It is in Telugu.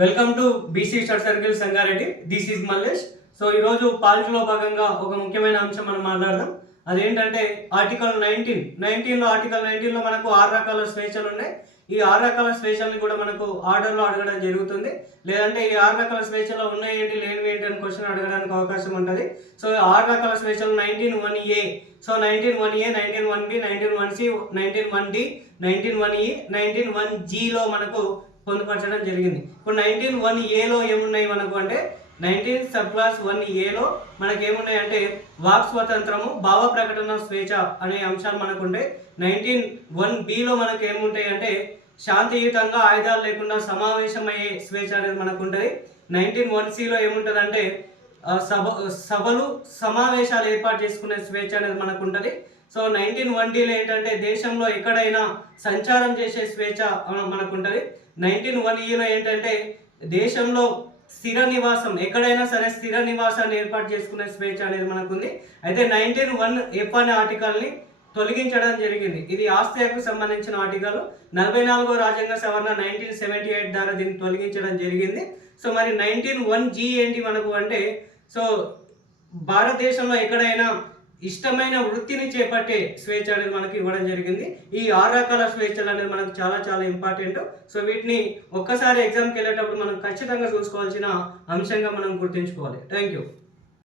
Welcome to BC study circle Sangareddy. This is Mallesh. So ఈరోజు పాలిటీలో భాగంగా ఒక ముఖ్యమైన అంశం మనం మాట్లాడదాం. అదేంటంటే ఆర్టికల్ 19లో ఆర్టికల్ 19లో మనకు 6 రకాల స్వేచ్ఛలు ఉన్నాయి. ఈ 6 రకాల స్వేచ్ఛల్ని కూడా మనకు ఆర్డర్లో అడగడం జరుగుతుంది. లేదంటే ఈ 6 రకాల స్వేచ్ఛలు ఉన్నాయి ఏంటి లేనివి ఏంటి అని క్వశ్చన్ అడగడానికి అవకాశం ఉంటుంది. సో 6 రకాల స్వేచ్ఛలు 19(1)(a), so 19(1)(a), 19(1)(b), 19(1)(c), 19(1)(d), 19(1)(e), 19(1)(g)లో మనకు పొందుపరచడం జరిగింది. ఇప్పుడు 19(1)(a)లో ఏమున్నాయి మనకు అంటే 19(1)(a)లో మనకి ఏమున్నాయి అంటే వాక్ స్వాతంత్రము, భావ ప్రకటన స్వేచ్ఛ అనే అంశాలు మనకు ఉంటాయి. 19(1)(b)లో మనకు ఏముంటాయి అంటే శాంతియుతంగా ఆయుధాలు లేకుండా సమావేశమయ్యే స్వేచ్ఛ అనేది మనకు ఉంటుంది. 19(1)(c)లో ఏముంటుంది అంటే సభలు సమావేశాలు ఏర్పాటు చేసుకునే స్వేచ్ఛ అనేది మనకు ఉంటుంది. సో 19(1)(d)లో ఏంటంటే దేశంలో ఎక్కడైనా సంచారం చేసే స్వేచ్ఛ మనకు ఉంటుంది. 19(1)(e)లో ఏంటంటే దేశంలో స్థిర నివాసం, ఎక్కడైనా సరే స్థిర నివాసాన్ని ఏర్పాటు చేసుకునే స్వేచ్ఛ అనేది మనకు ఉంది. అయితే 19(1)(f) అనే ఆర్టికల్ని తొలగించడం జరిగింది. ఇది ఆస్తి హక్కు సంబంధించిన ఆర్టికల్. 44వ రాజ్యాంగ సవరణ 1978 ద్వారా దీన్ని తొలగించడం జరిగింది. సో మరి 19(1)(g) ఏంటి మనకు అంటే సో భారతదేశంలో ఎక్కడైనా ఇష్టమైన వృత్తిని చేపట్టే స్వేచ్ఛ అనేది మనకి ఇవ్వడం జరిగింది. ఈ 6 రకాల స్వేచ్ఛలు అనేది మనకు చాలా చాలా ఇంపార్టెంట్. సో వీటిని ఒక్కసారి ఎగ్జామ్కి వెళ్ళేటప్పుడు మనం ఖచ్చితంగా చూసుకోవాల్సిన అంశంగా మనం గుర్తుంచుకోవాలి. Thank you.